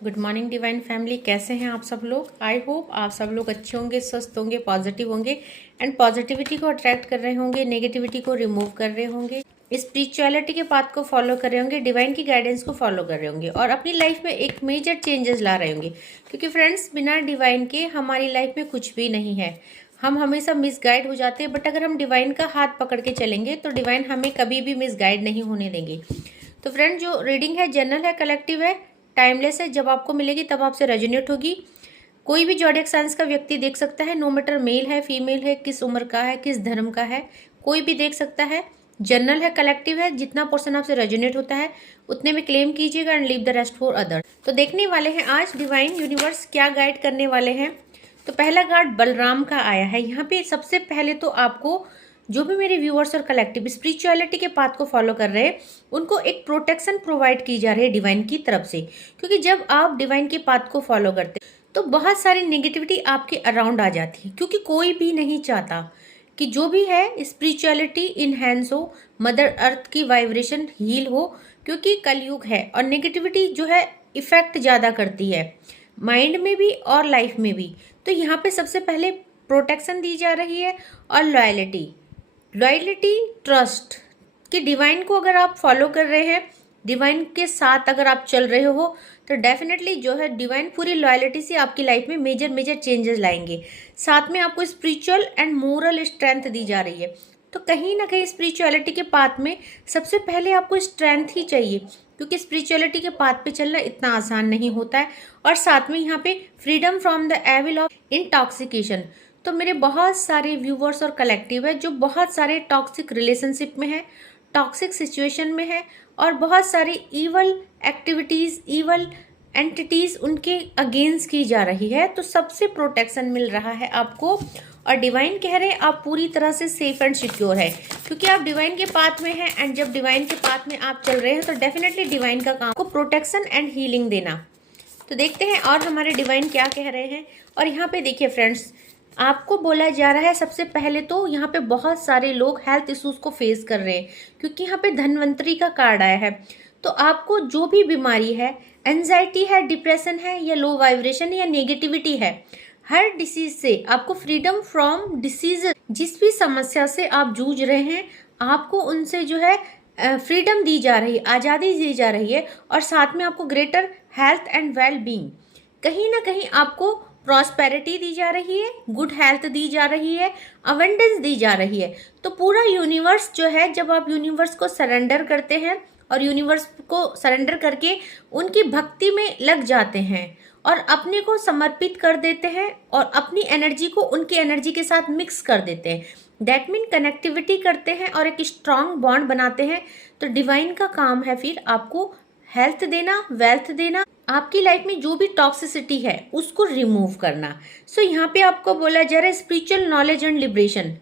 Good morning divine family, कैसे हैं आप सब लोग। आई होप आप सब लोग अच्छे होंगे, स्वस्थ होंगे, पॉजिटिव होंगे एंड पॉजिटिविटी को अट्रैक्ट कर रहे होंगे, नेगेटिविटी को रिमूव कर रहे होंगे, स्पिरिचुअलिटी के पाथ को फॉलो कर रहे होंगे, डिवाइन की गाइडेंस को फॉलो कर रहे होंगे और अपनी लाइफ में एक मेजर चेंजेस ला रहे होंगे। क्योंकि फ्रेंड्स, बिना डिवाइन के हमारी लाइफ में कुछ भी नहीं है। हम हमेशा मिसगाइड हो जाते हैं, बट अगर हम डिवाइन का हाथ पकड़ के चलेंगे तो डिवाइन हमें कभी भी मिसगाइड नहीं होने देंगे। तो फ्रेंड, जो रीडिंग है जनरल है, कलेक्टिव है, टाइमलेस है। जब आपको मिलेगी तब आपसे रेजोनेट होगी। कोई भी जॉडियक साइंस का व्यक्ति देख सकता है, नो मैटर मेल है, फीमेल है, किस उम्र का है, किस धर्म का है, कोई भी देख सकता है। जनरल है, कलेक्टिव है, जितना पोर्शन आपसे रेजोनेट होता है उतने में क्लेम कीजिएगा and leave the rest for other. तो देखने वाले हैं आज डिवाइन यूनिवर्स क्या गाइड करने वाले हैं। तो पहला कार्ड बलराम का आया है यहाँ पे। सबसे पहले तो आपको, जो भी मेरे व्यूअर्स और कलेक्टिव स्पिरिचुअलिटी के पाथ को फॉलो कर रहे हैं, उनको एक प्रोटेक्शन प्रोवाइड की जा रही है डिवाइन की तरफ से। क्योंकि जब आप डिवाइन के पाथ को फॉलो करते हैं तो बहुत सारी नेगेटिविटी आपके अराउंड आ जाती है। क्योंकि कोई भी नहीं चाहता कि जो भी है स्पिरिचुअलिटी इनहैंस हो, मदर अर्थ की वाइब्रेशन हील हो। क्योंकि कलयुग है और नेगेटिविटी जो है इफेक्ट ज़्यादा करती है माइंड में भी और लाइफ में भी। तो यहाँ पे सबसे पहले प्रोटेक्शन दी जा रही है और लॉयल्टी, ट्रस्ट कि डिवाइन को अगर आप फॉलो कर रहे हैं, डिवाइन के साथ अगर आप चल रहे हो, तो डेफिनेटली जो है डिवाइन पूरी लॉयल्टी से आपकी लाइफ में मेजर चेंजेस लाएंगे। साथ में आपको स्पिरिचुअल एंड मोरल स्ट्रेंथ दी जा रही है। तो कहीं ना कहीं स्पिरिचुअलिटी के पाथ में सबसे पहले आपको स्ट्रेंथ ही चाहिए। क्योंकि स्पिरिचुअलिटी के पाथ पे चलना इतना आसान नहीं होता है। और साथ में यहाँ पे freedom from the evil of intoxication. तो मेरे बहुत सारे व्यूवर्स और कलेक्टिव है जो बहुत सारे टॉक्सिक रिलेशनशिप में है, टॉक्सिक सिचुएशन में है और बहुत सारी ईवल एक्टिविटीज, ईवल एंटिटीज उनके अगेंस्ट की जा रही है। तो सबसे प्रोटेक्शन मिल रहा है आपको और डिवाइन कह रहे हैं आप पूरी तरह से सेफ एंड सिक्योर है। क्योंकि आप डिवाइन के पाथ में हैं एंड जब डिवाइन के पाथ में आप चल रहे हैं तो डेफिनेटली डिवाइन का काम को प्रोटेक्शन एंड हीलिंग देना। तो देखते हैं और हमारे डिवाइन क्या कह रहे हैं। और यहाँ पे देखिए फ्रेंड्स, आपको बोला जा रहा है सबसे पहले तो यहाँ पे बहुत सारे लोग हेल्थ इश्यूज को फेस कर रहे हैं। क्योंकि यहाँ पे धनवंतरी का कार्ड आया है। तो आपको जो भी बीमारी है, एंजाइटी है, डिप्रेशन है या लो वाइब्रेशन या नेगेटिविटी है, हर डिसीज से आपको फ्रीडम फ्रॉम डिसीज, जिस भी समस्या से आप जूझ रहे हैं, आपको उनसे जो है फ्रीडम दी जा रही है, आज़ादी दी जा रही है। और साथ में आपको greater health and well being, कहीं ना कहीं आपको प्रॉस्पेरिटी दी जा रही है, गुड हेल्थ दी जा रही है, अवेंडेंस दी जा रही है। तो पूरा यूनिवर्स जो है, जब आप यूनिवर्स को सरेंडर करते हैं और यूनिवर्स को सरेंडर करके उनकी भक्ति में लग जाते हैं और अपने को समर्पित कर देते हैं और अपनी एनर्जी को उनकी एनर्जी के साथ मिक्स कर देते हैं, दैट मीन कनेक्टिविटी करते हैं और एक स्ट्रांग बॉन्ड बनाते हैं। तो डिवाइन का काम है फिर आपको हेल्थ देना, वेल्थ देना, आपकी लाइफ में जो भी टॉक्सिसिटी है उसको रिमूव करना। सो यहाँ पे आपको बोला जा रहा है स्पिरिचुअल नॉलेज एंड लिबरेशन।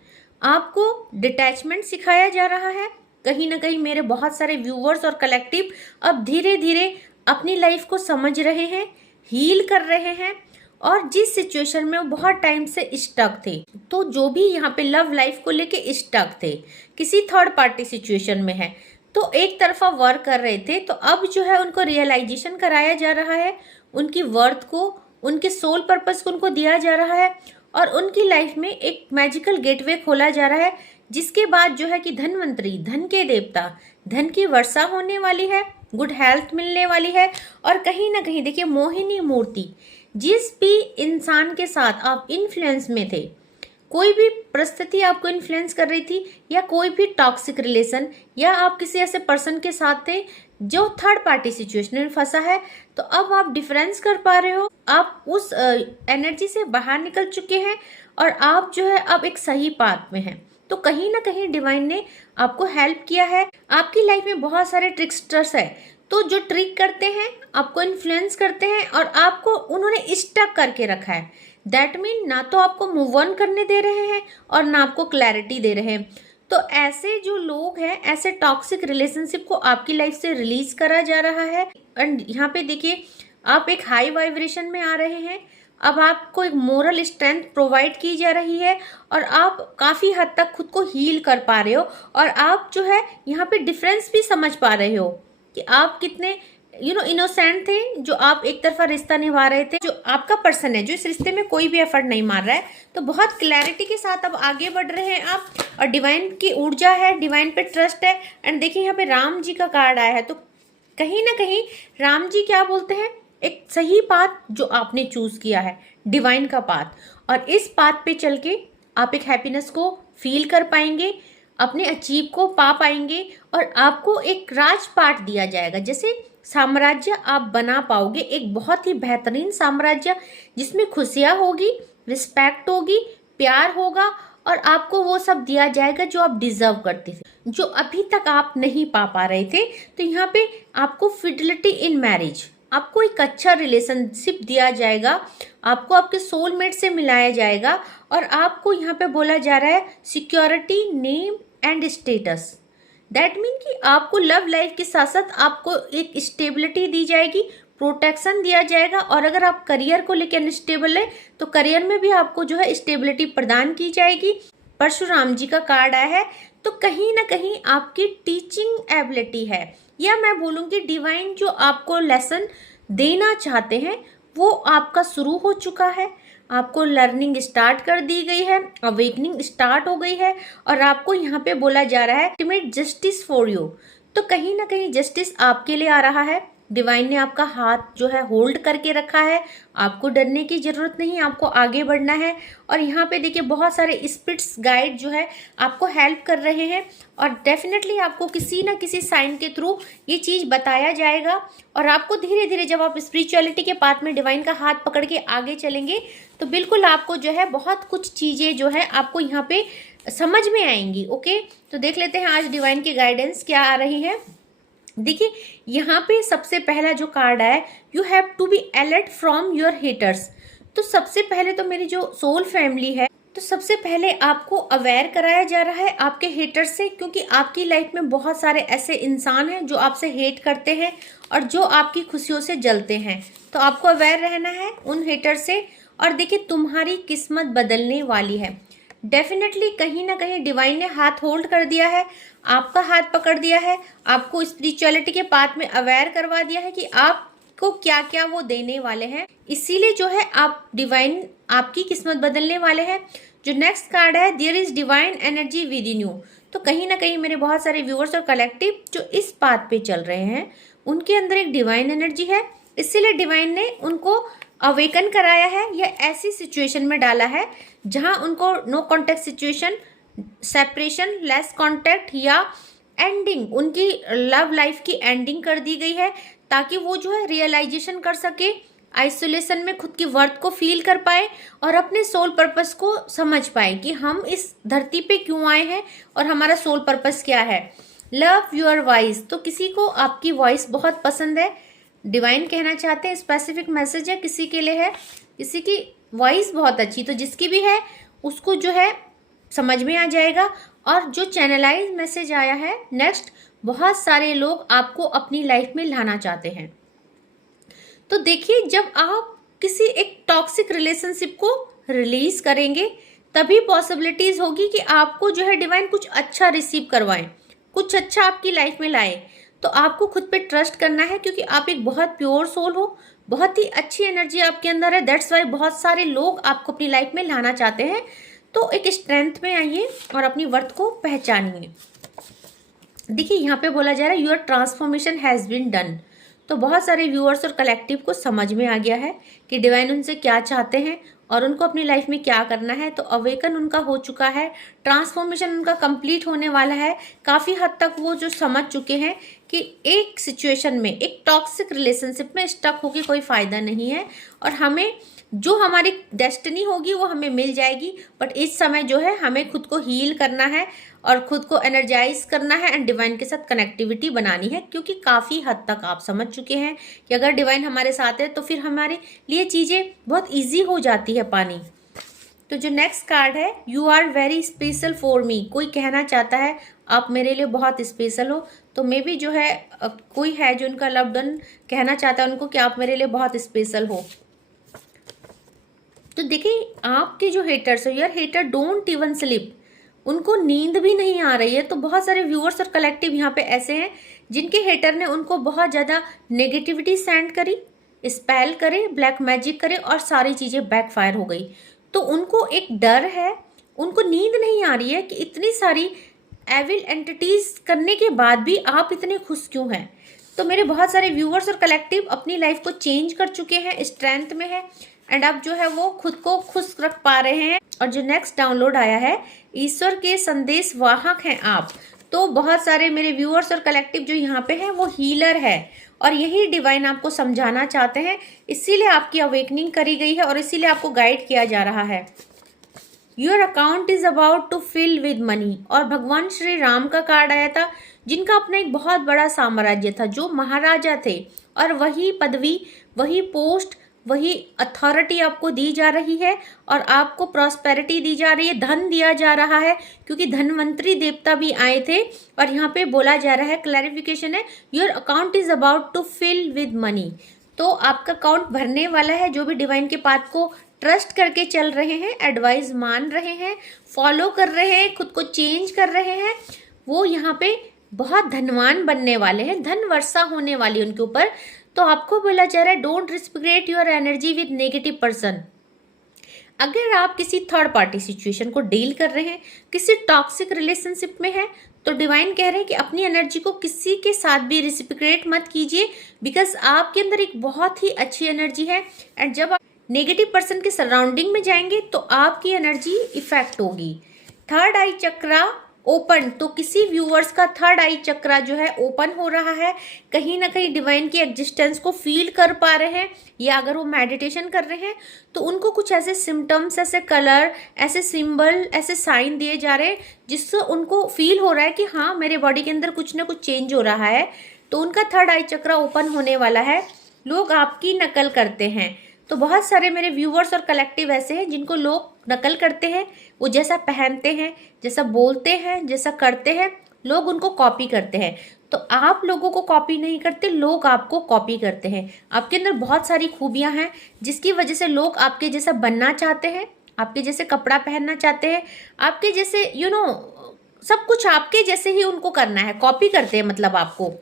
आपको डिटैचमेंट सिखाया जा रहा है। कहीं ना कहीं मेरे बहुत सारे व्यूवर्स और कलेक्टिव अब धीरे धीरे अपनी लाइफ को समझ रहे हैं, हील कर रहे हैं और जिस सिचुएशन में वो बहुत टाइम से स्टक थे, तो जो भी यहाँ पे लव लाइफ को लेके स्टक थे, किसी थर्ड पार्टी सिचुएशन में है, तो एक तरफा वर्क कर रहे थे, तो अब जो है उनको रियलाइजेशन कराया जा रहा है, उनकी वर्थ को, उनके सोल पर्पस को उनको दिया जा रहा है और उनकी लाइफ में एक मैजिकल गेटवे खोला जा रहा है। जिसके बाद जो है कि धनवंतरी, धन के देवता, धन की वर्षा होने वाली है, गुड हेल्थ मिलने वाली है। और कहीं ना कहीं देखिए मोहिनी मूर्ति, जिस भी इंसान के साथ आप इन्फ्लुएंस में थे, कोई भी परिस्थिति आपको इन्फ्लुएंस कर रही थी या कोई भी टॉक्सिक रिलेशन, या आप किसी ऐसे पर्सन के साथ थे जो थर्ड पार्टी सिचुएशन में फंसा है, तो अब आप डिफरेंस कर पा रहे हो, आप उस एनर्जी से बाहर निकल चुके हैं और आप जो है अब एक सही पाथ में हैं। तो कहीं ना कहीं डिवाइन ने आपको हेल्प किया है। आपकी लाइफ में बहुत सारे ट्रिकस्टर्स है, तो जो ट्रिक करते हैं, आपको इन्फ्लुएंस करते हैं और आपको उन्होंने स्टक करके रखा है। दैट मीन ना तो आपको मूव ऑन करने दे रहे हैं और ना आपको क्लैरिटी दे रहे हैं। तो ऐसे जो लोग हैं, ऐसे टॉक्सिक रिलेशनशिप को आपकी लाइफ से रिलीज करा जा रहा है। एंड यहाँ पे देखिए, आप एक हाई वाइब्रेशन में आ रहे हैं। अब आपको एक मोरल स्ट्रेंथ प्रोवाइड की जा रही है और आप काफ़ी हद तक खुद को हील कर पा रहे हो और आप जो है यहाँ पे डिफरेंस भी समझ पा रहे हो कि आप कितने इनोसेंट थे, जो आप एक तरफा रिश्ता निभा रहे थे, जो आपका पर्सन है जो इस रिश्ते में कोई भी एफर्ट नहीं मार रहा है, तो बहुत क्लैरिटी के साथ अब आगे बढ़ रहे हैं आप, और डिवाइन की ऊर्जा है, डिवाइन पे ट्रस्ट है। एंड देखिए यहाँ पे राम जी का कार्ड आया है, तो कहीं ना कहीं राम जी क्या बोलते हैं, एक सही पाथ जो आपने चूज किया है, डिवाइन का पाथ, और इस पाथ पे चल के आप एक हैप्पीनेस को फील कर पाएंगे, अपने अचीव को पा पाएंगे, और आपको एक राजपाट दिया जाएगा, जैसे साम्राज्य आप बना पाओगे, एक बहुत ही बेहतरीन साम्राज्य जिसमें खुशियां होगी, रिस्पेक्ट होगी, प्यार होगा, और आपको वो सब दिया जाएगा जो आप डिजर्व करते थे, जो अभी तक आप नहीं पा रहे थे। तो यहाँ पे आपको फिडिलिटी इन मैरिज, आपको एक अच्छा रिलेशनशिप दिया जाएगा, आपको आपके सोलमेट से मिलाया जाएगा, और आपको यहाँ पे बोला जा रहा है security, name and status. That mean कि आपको लव लाइफ के साथ साथ आपको एक स्टेबिलिटी दी जाएगी, प्रोटेक्शन दिया जाएगा, और अगर आप करियर को लेकर अनस्टेबल है तो करियर में भी आपको जो है स्टेबिलिटी प्रदान की जाएगी। परशुराम जी का कार्ड आया है, तो कहीं ना कहीं आपकी टीचिंग एबिलिटी है, या मैं बोलूँगी डिवाइन जो आपको लेसन देना चाहते हैं वो आपका शुरू हो चुका है, आपको लर्निंग स्टार्ट कर दी गई है, अवेकनिंग स्टार्ट हो गई है, और आपको यहाँ पे बोला जा रहा है अल्टीमेट जस्टिस फॉर यू। तो कहीं ना कहीं जस्टिस आपके लिए आ रहा है, डिवाइन ने आपका हाथ जो है होल्ड करके रखा है, आपको डरने की जरूरत नहीं, आपको आगे बढ़ना है। और यहाँ पे देखिए बहुत सारे स्पिरिट्स गाइड जो है आपको हेल्प कर रहे हैं, और डेफिनेटली आपको किसी ना किसी साइन के थ्रू ये चीज़ बताया जाएगा, और आपको धीरे धीरे जब आप स्पिरिचुअलिटी के पाथ में डिवाइन का हाथ पकड़ के आगे चलेंगे तो बिल्कुल आपको जो है बहुत कुछ चीज़ें जो है आपको यहाँ पे समझ में आएंगी। ओके, तो देख लेते हैं आज डिवाइन की गाइडेंस क्या आ रही है। देखिए यहाँ पे सबसे पहला जो कार्ड आया, you have to be alert from your haters. तो सबसे पहले तो मेरी जो सोल फैमिली है, तो सबसे पहले आपको अवेयर कराया जा रहा है आपके हेटर्स से, क्योंकि आपकी लाइफ में बहुत सारे ऐसे इंसान हैं जो आपसे हेट करते हैं और जो आपकी खुशियों से जलते हैं। तो आपको अवेयर रहना है उन हेटर्स से। और देखिए तुम्हारी किस्मत बदलने वाली है, डेफिनेटली कहीं ना कहीं डिवाइन ने हाथ होल्ड कर दिया है, आपका हाथ पकड़ दिया है, आपको स्पिरिचुअलिटी के पाथ में अवेयर करवा दिया है कि आपको क्या क्या वो देने वाले हैं, इसीलिए जो है आप डिवाइन आपकी किस्मत बदलने वाले हैं। जो नेक्स्ट कार्ड है, there is divine energy within you. तो कहीं ना कहीं मेरे बहुत सारे व्यूअर्स और कलेक्टिव जो इस पाथ पे चल रहे हैं उनके अंदर एक डिवाइन एनर्जी है, इसीलिए डिवाइन ने उनको अवेकन कराया है, या ऐसी सिचुएशन में डाला है जहां उनको no contact situation, separation, less contact, या एंडिंग, उनकी लव लाइफ की एंडिंग कर दी गई है, ताकि वो जो है रियलाइजेशन कर सके, आइसोलेशन में खुद की वर्थ को फील कर पाए, और अपने सोल पर्पस को समझ पाए कि हम इस धरती पे क्यों आए हैं और हमारा सोल पर्पस क्या है। लव योर वॉइस, तो किसी को आपकी वॉइस बहुत पसंद है, डिवाइन कहना चाहते हैं स्पेसिफिक मैसेज है किसी के लिए है, किसी की वॉइस बहुत अच्छी, तो जिसकी भी है उसको जो है समझ में आ जाएगा। और जो चैनलाइज मैसेज आया है नेक्स्ट, बहुत सारे लोग आपको अपनी लाइफ में लाना चाहते हैं। तो देखिए जब आप किसी एक टॉक्सिक रिलेशनशिप को रिलीज करेंगे तभी पॉसिबिलिटीज होगी कि आपको जो है डिवाइन कुछ अच्छा रिसीव करवाएं, कुछ अच्छा आपकी लाइफ में लाए। तो आपको खुद पे ट्रस्ट करना है, क्योंकि आप एक बहुत प्योर सोल हो, बहुत ही अच्छी एनर्जी आपके अंदर है, दैट्स वाई बहुत सारे लोग आपको अपनी लाइफ में लाना चाहते हैं। तो एक स्ट्रेंथ में आइए और अपनी वर्थ को पहचानिए। देखिए यहाँ पे बोला जा रहा है your transformation has been done. तो बहुत सारे व्यूअर्स और कलेक्टिव को समझ में आ गया है कि डिवाइन उनसे क्या चाहते हैं और उनको अपनी लाइफ में क्या करना है। तो अवेकन उनका हो चुका है, ट्रांसफॉर्मेशन उनका कंप्लीट होने वाला है। काफ़ी हद तक वो जो समझ चुके हैं कि एक सिचुएशन में, एक टॉक्सिक रिलेशनशिप में स्टक होके कोई फ़ायदा नहीं है, और हमें जो हमारी डेस्टिनी होगी वो हमें मिल जाएगी। बट इस समय जो है हमें खुद को हील करना है और खुद को एनर्जाइज करना है एंड डिवाइन के साथ कनेक्टिविटी बनानी है, क्योंकि काफ़ी हद तक आप समझ चुके हैं कि अगर डिवाइन हमारे साथ है तो फिर हमारे लिए चीज़ें बहुत ईजी हो जाती है पानी। तो जो नेक्स्ट कार्ड है, you are very special for me. कोई कहना चाहता है आप मेरे लिए बहुत स्पेशल हो, तो मे बी जो है कोई है जो उनका लव्ड वन कहना चाहता है उनको कि आप मेरे लिए बहुत स्पेशल हो। तो देखिए आपके जो हेटर्स हो, यार हेटर डोंट इवन स्लीप, उनको नींद भी नहीं आ रही है। तो बहुत सारे व्यूअर्स और कलेक्टिव यहाँ पे ऐसे हैं जिनके हेटर ने उनको बहुत ज़्यादा नेगेटिविटी सेंड करी, स्पेल करे, ब्लैक मैजिक करे और सारी चीज़ें बैकफायर हो गई। तो उनको एक डर है, उनको नींद नहीं आ रही है कि इतनी सारी एविल एंटिटीज करने के बाद भी आप इतने खुश क्यों हैं। तो मेरे बहुत सारे व्यूअर्स और कलेक्टिव अपनी लाइफ को चेंज कर चुके हैं, स्ट्रेंथ में है एंड अब जो है वो खुद को खुश रख पा रहे हैं। और जो नेक्स्ट डाउनलोड आया है, ईश्वर के संदेश वाहक हैं आप। तो बहुत सारे मेरे व्यूअर्स और कलेक्टिव जो यहाँ पे हैं वो हीलर है और यही डिवाइन आपको समझाना चाहते हैं, इसीलिए आपकी अवेकनिंग करी गई है और इसीलिए आपको गाइड किया जा रहा है। Your account is about to fill with money. और भगवान श्री राम का कार्ड आया था, जिनका अपना एक बहुत बड़ा साम्राज्य था, जो महाराजा थे, और वही पदवी, वही पोस्ट, वही अथॉरिटी आपको दी जा रही है और आपको प्रॉस्पेरिटी दी जा रही है, धन दिया जा रहा है, क्योंकि धनवंतरी देवता भी आए थे। और यहाँ पे बोला जा रहा है, क्लैरिफिकेशन है, your account is about to fill with money. तो आपका अकाउंट भरने वाला है। जो भी डिवाइन के पाथ को ट्रस्ट करके चल रहे हैं, एडवाइस मान रहे हैं, फॉलो कर रहे हैं, खुद को चेंज कर रहे हैं, वो यहाँ पे बहुत धनवान बनने वाले हैं, धन वर्षा होने वाली उनके ऊपर। तो आपको बोला जा रहा है, don't respirate your energy with negative person. अगर आप किसी थर्ड पार्टी सिचुएशन को डील कर रहे हैं, किसी टॉक्सिक रिलेशनशिप में हैं, तो डिवाइन कह रहे हैं कि अपनी एनर्जी को किसी के साथ भी रिसिप्रोकेट मत कीजिए, बिकॉज आपके अंदर एक बहुत ही अच्छी एनर्जी है एंड जब आप नेगेटिव पर्सन के सराउंडिंग में जाएंगे तो आपकी एनर्जी इफेक्ट होगी। थर्ड आई चक्रा ओपन, तो किसी व्यूअर्स का थर्ड आई चक्रा जो है ओपन हो रहा है, कहीं ना कहीं डिवाइन की एग्जिस्टेंस को फील कर पा रहे हैं, या अगर वो मेडिटेशन कर रहे हैं तो उनको कुछ ऐसे सिम्टम्स, ऐसे कलर, ऐसे सिंबल, ऐसे साइन दिए जा रहे हैं जिससे उनको फील हो रहा है कि हाँ मेरे बॉडी के अंदर कुछ ना कुछ चेंज हो रहा है। तो उनका थर्ड आई चक्रा ओपन होने वाला है। लोग आपकी नकल करते हैं, तो बहुत सारे मेरे व्यूअर्स और कलेक्टिव ऐसे हैं जिनको लोग नकल करते हैं, वो जैसा पहनते हैं, जैसा बोलते हैं, जैसा करते हैं, लोग उनको कॉपी करते हैं। तो आप लोगों को कॉपी नहीं करते, लोग आपको कॉपी करते हैं। आपके अंदर बहुत सारी खूबियां हैं जिसकी वजह से लोग आपके जैसा बनना चाहते हैं, आपके जैसे कपड़ा पहनना चाहते हैं, आपके जैसे सब कुछ आपके जैसे ही उनको करना है, कॉपी करते हैं मतलब आपको।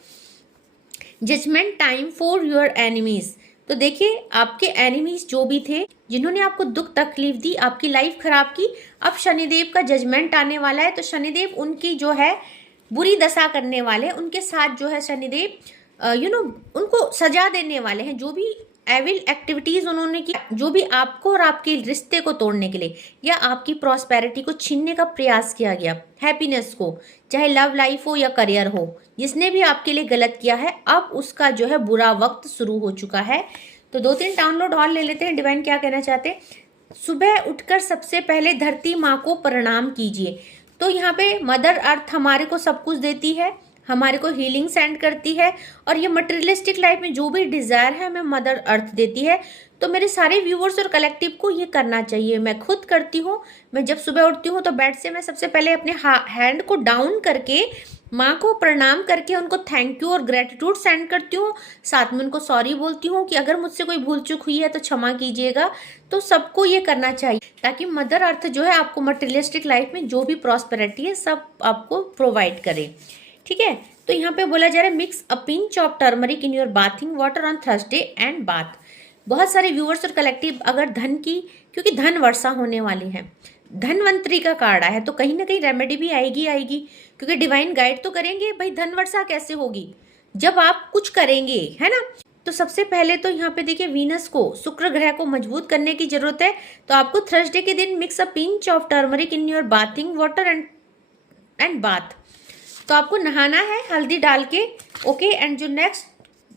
Judgement time for your enemies. तो देखिए, आपके एनिमीज जो भी थे, जिन्होंने आपको दुख तकलीफ दी, आपकी लाइफ खराब की, अब शनिदेव का जजमेंट आने वाला है। तो शनिदेव उनकी जो है बुरी दशा करने वाले हैं, उनके साथ जो है शनिदेव उनको सजा देने वाले हैं। जो भी एविल एक्टिविटीज उन्होंने की, जो भी आपको और आपके रिश्ते को तोड़ने के लिए या आपकी प्रॉस्पेरिटी को छीनने का प्रयास किया गया, हैप्पीनेस को, चाहे लव लाइफ हो या करियर हो, जिसने भी आपके लिए गलत किया है, अब उसका जो है बुरा वक्त शुरू हो चुका है। तो 2-3 डाउनलोड और ले लेते हैं। डिवाइन क्या कहना चाहते हैं? सुबह उठकर सबसे पहले धरती माँ को प्रणाम कीजिए। तो यहाँ पे मदर अर्थ हमारे को सब कुछ देती है, हमारे को हीलिंग सेंड करती है, और ये मटेरियलिस्टिक लाइफ में जो भी डिजायर है हमें मदर अर्थ देती है। तो मेरे सारे व्यूअर्स और कलेक्टिव को ये करना चाहिए। मैं खुद करती हूँ। मैं जब सुबह उठती हूँ तो बेड से मैं सबसे पहले अपने हैंड को डाउन करके माँ को प्रणाम करके उनको थैंक यू और ग्रेटिट्यूड सेंड करती हूँ। साथ में उनको सॉरी बोलती हूँ कि अगर मुझसे कोई भूल चूक हुई है तो क्षमा कीजिएगा। तो सबको ये करना चाहिए ताकि मदर अर्थ जो है आपको मटेरियलिस्टिक लाइफ में जो भी प्रॉस्पेरिटी है सब आपको प्रोवाइड करे। ठीक है। तो यहाँ पे बोला जा रहा है, mix a pinch of turmeric in your bathing water on Thursday and bath. बहुत सारे व्यूअर्स और कलेक्टिव अगर धन की, क्योंकि धन वर्षा होने वाली है, धनवंतरी का कार्ड है, तो कहीं ना कहीं रेमेडी भी आएगी, क्योंकि डिवाइन गाइड तो करेंगे। भाई धन वर्षा कैसे होगी जब आप कुछ करेंगे, है ना। तो सबसे पहले तो यहाँ पे देखिए, वीनस को, शुक्र ग्रह को मजबूत करने की जरूरत है। तो आपको थर्सडे के दिन mix a pinch of turmeric in your bathing water and bath. तो आपको नहाना है हल्दी डाल के, ओके। एंड जो नेक्स्ट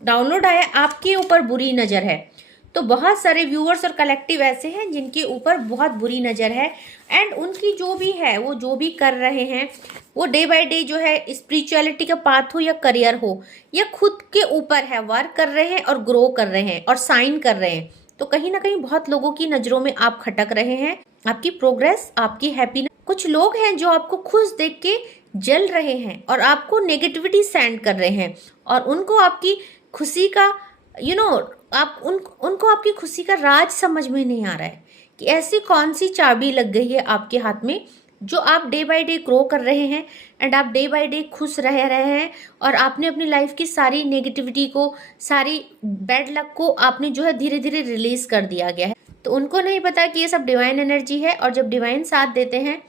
डाउनलोड आया, आपके ऊपर बुरी नजर है। तो बहुत सारे व्यूअर्स और कलेक्टिव ऐसे हैं जिनके ऊपर बहुत बुरी नज़र है, एंड उनकी जो भी है, वो जो भी कर रहे हैं, वो डे बाय डे जो है स्पिरिचुअलिटी का पाथ हो या करियर हो या खुद के ऊपर है, वर्क कर रहे हैं और ग्रो कर रहे हैं और साइन कर रहे हैं। तो कहीं ना कहीं बहुत लोगों की नज़रों में आप खटक रहे हैं। आपकी प्रोग्रेस, आपकी हैप्पीनेस, कुछ लोग हैं जो आपको खुश देख के जल रहे हैं और आपको नेगेटिविटी सेंड कर रहे हैं, और उनको आपकी खुशी का आप उनको आपकी खुशी का राज समझ में नहीं आ रहा है कि ऐसी कौन सी चाबी लग गई है आपके हाथ में जो आप डे बाय डे ग्रो कर रहे हैं एंड आप डे बाय डे खुश रह रहे हैं और आपने अपनी लाइफ की सारी नेगेटिविटी को, सारी बैड लक को आपने जो है धीरे धीरे रिलीज कर दिया गया है। तो उनको नहीं पता कि ये सब डिवाइन एनर्जी है, और जब डिवाइन साथ देते हैं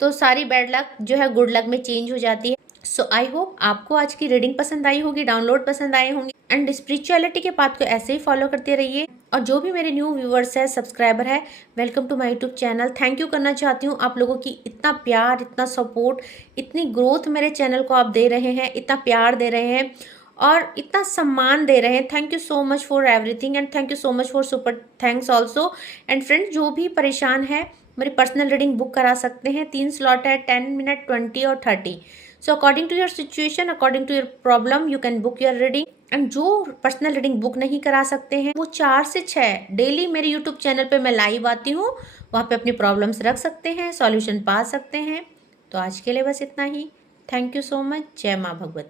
तो सारी बैड लक जो है गुड लक में चेंज हो जाती है। सो आई होप आपको आज की रीडिंग पसंद आई होगी, डाउनलोड पसंद आए होंगे, एंड स्पिरिचुअलिटी के पाथ को ऐसे ही फॉलो करते रहिए। और जो भी मेरे न्यू व्यूवर्स है, सब्सक्राइबर है, welcome to my YouTube channel. Thank you करना चाहती हूँ आप लोगों की इतना प्यार, इतना सपोर्ट, इतनी ग्रोथ मेरे चैनल को आप दे रहे हैं, इतना प्यार दे रहे हैं और इतना सम्मान दे रहे हैं। Thank you so much for everything and thank you so much for super thanks also. And friends, जो भी परेशान है मेरी पर्सनल रीडिंग बुक करा सकते हैं। 3 स्लॉट है, 10 मिनट, 20 और 30। So according to your situation, according to your problem, you can book your reading. And जो पर्सनल रीडिंग बुक नहीं करा सकते हैं, वो 4 से 6 डेली मेरे यूट्यूब चैनल पे मैं लाइव आती हूँ, वहाँ पे अपनी प्रॉब्लम्स रख सकते हैं, सॉल्यूशन पा सकते हैं। तो आज के लिए बस इतना ही। Thank you so much. जय माँ भगवती।